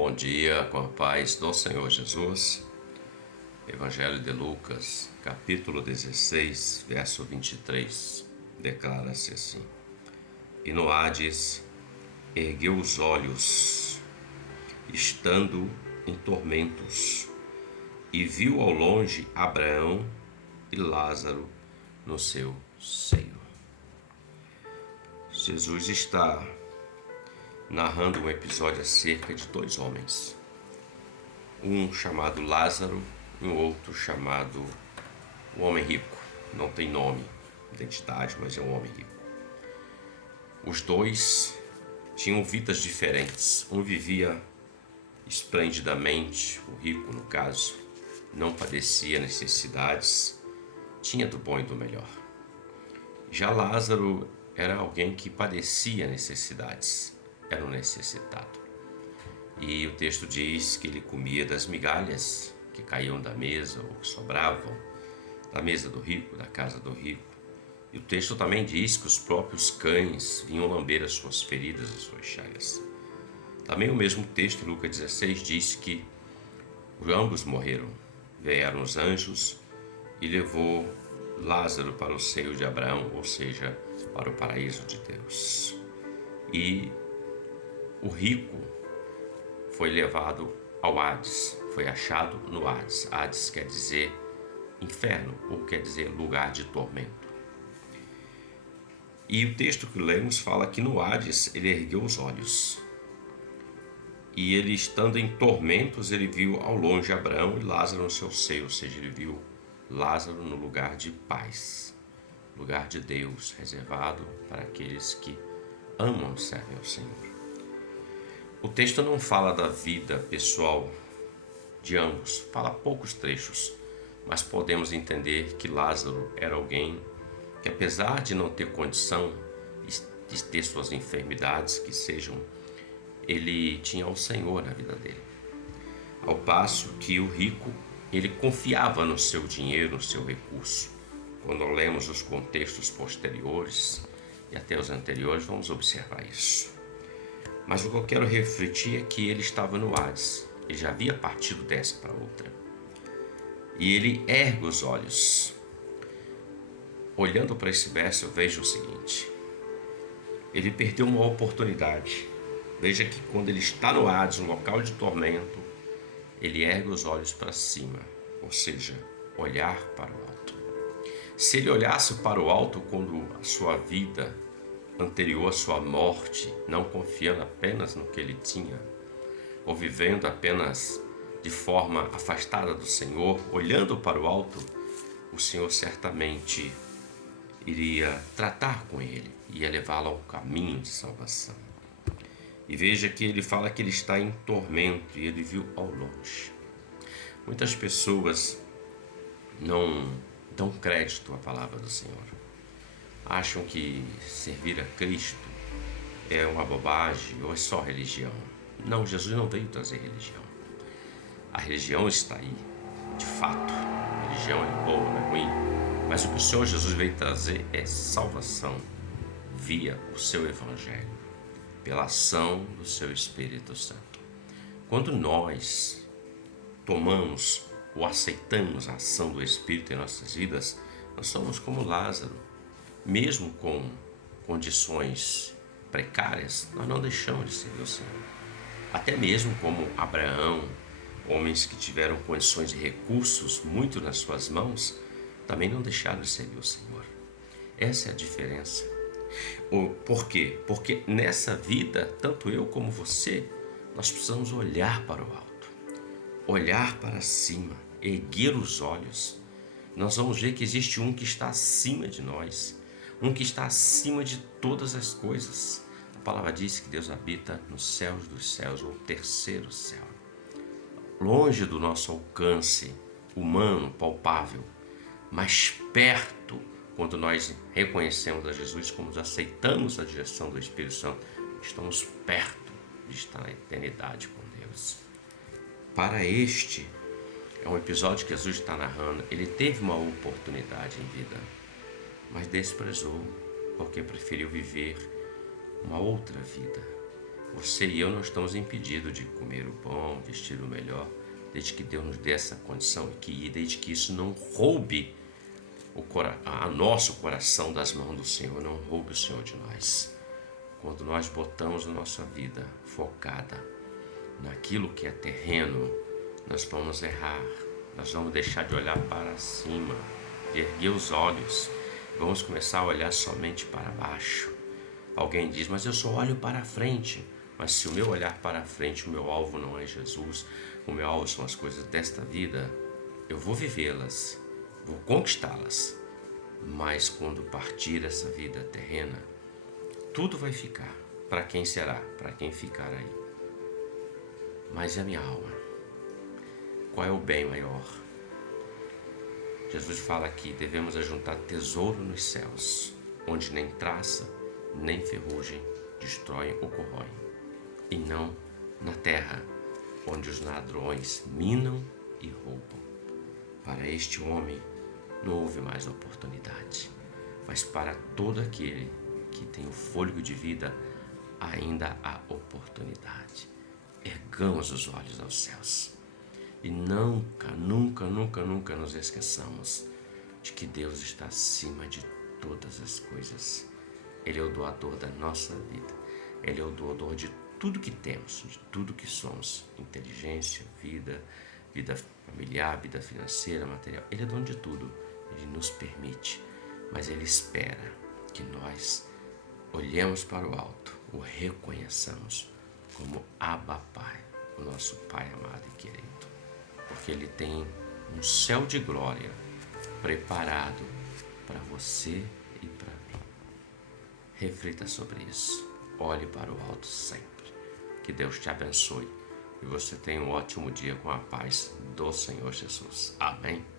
Bom dia, com a paz do Senhor Jesus. Evangelho de Lucas, capítulo 16, verso 23, declara-se assim: E no Hades ergueu os olhos, estando em tormentos, e viu ao longe Abraão e Lázaro no seu seio. Jesus está narrando um episódio acerca de dois homens, um chamado Lázaro e um outro chamado o homem rico. Não tem nome, identidade, mas é um homem rico. Os dois tinham vidas diferentes. Um vivia esplendidamente, o rico no caso, não padecia necessidades, tinha do bom e do melhor. Já Lázaro era alguém que padecia necessidades, era um necessitado. E o texto diz que ele comia das migalhas que caíam da mesa ou que sobravam da mesa do rico, da casa do rico. E o texto também diz que os próprios cães vinham lamber as suas feridas, as suas chagas. Também o mesmo texto, em Lucas 16, diz que ambos morreram. Vieram os anjos e levou Lázaro para o seio de Abraão, ou seja, para o paraíso de Deus. E o rico foi levado ao Hades, foi achado no Hades. Hades quer dizer inferno, ou quer dizer lugar de tormento. E o texto que lemos fala que no Hades ele ergueu os olhos. E ele, estando em tormentos, ele viu ao longe Abraão e Lázaro no seu seio, ou seja, ele viu Lázaro no lugar de paz, lugar de Deus, reservado para aqueles que amam e servem ao Senhor. O texto não fala da vida pessoal de ambos, fala poucos trechos, mas podemos entender que Lázaro era alguém que, apesar de não ter condição de ter suas enfermidades, que sejam, ele tinha o Senhor na vida dele. Ao passo que o rico, ele confiava no seu dinheiro, no seu recurso. Quando lemos os contextos posteriores e até os anteriores, vamos observar isso. Mas o que eu quero refletir é que ele estava no Hades. Ele já havia partido dessa para outra. E ele ergue os olhos. Olhando para esse verso, eu vejo o seguinte: ele perdeu uma oportunidade. Veja que quando ele está no Hades, um local de tormento, ele ergue os olhos para cima, ou seja, olhar para o alto. Se ele olhasse para o alto quando a sua vida anterior à sua morte, não confiando apenas no que ele tinha, ou vivendo apenas de forma afastada do Senhor, olhando para o alto, o Senhor certamente iria tratar com ele, ia levá-lo ao caminho de salvação. E veja que ele fala que ele está em tormento e ele viu ao longe. Muitas pessoas não dão crédito à palavra do Senhor. Acham que servir a Cristo é uma bobagem ou é só religião. Não, Jesus não veio trazer religião. A religião está aí, de fato. A religião é boa, não é ruim. Mas o que o Senhor Jesus veio trazer é salvação via o seu Evangelho, pela ação do seu Espírito Santo. Quando nós tomamos ou aceitamos a ação do Espírito em nossas vidas, nós somos como Lázaro. Mesmo com condições precárias, nós não deixamos de servir o Senhor. Até mesmo como Abraão, homens que tiveram condições de recursos muito nas suas mãos, também não deixaram de servir o Senhor. Essa é a diferença. Por quê? Porque nessa vida, tanto eu como você, nós precisamos olhar para o alto, olhar para cima, erguer os olhos. Nós vamos ver que existe um que está acima de nós, um que está acima de todas as coisas. A palavra diz que Deus habita nos céus dos céus, ou terceiro céu, longe do nosso alcance humano, palpável, mas perto. Quando nós reconhecemos a Jesus, como nós aceitamos a direção do Espírito Santo, estamos perto de estar na eternidade com Deus. Para este, é um episódio que Jesus está narrando. Ele teve uma oportunidade em vida, mas desprezou, porque preferiu viver uma outra vida. Você e eu não estamos impedidos de comer o bom, vestir o melhor, desde que Deus nos dê essa condição e desde que isso não roube a nosso coração das mãos do Senhor, não roube o Senhor de nós. Quando nós botamos a nossa vida focada naquilo que é terreno, nós vamos errar, nós vamos deixar de olhar para cima, de erguer os olhos, vamos começar a olhar somente para baixo. Alguém diz, mas eu só olho para frente. Mas se o meu olhar para frente, o meu alvo não é Jesus, o meu alvo são as coisas desta vida, eu vou vivê-las, vou conquistá-las. Mas quando partir essa vida terrena, tudo vai ficar. Para quem será? Para quem ficar aí. Mas e a minha alma? Qual é o bem maior? Jesus fala que devemos ajuntar tesouro nos céus, onde nem traça, nem ferrugem destroem ou corroem, e não na terra, onde os ladrões minam e roubam. Para este homem não houve mais oportunidade, mas para todo aquele que tem o fôlego de vida ainda há oportunidade. Ergamos os olhos aos céus e nunca nos esqueçamos de que Deus está acima de todas as coisas. Ele é o doador da nossa vida, Ele é o doador de tudo que temos, de tudo que somos, inteligência, vida familiar, vida financeira, material. Ele é dono de tudo, Ele nos permite, mas Ele espera que nós olhemos para o alto, o reconheçamos como Abba Pai, o nosso Pai amado e querido, porque Ele tem um céu de glória preparado para você e para mim. Reflita sobre isso, olhe para o alto sempre. Que Deus te abençoe e você tenha um ótimo dia com a paz do Senhor Jesus. Amém?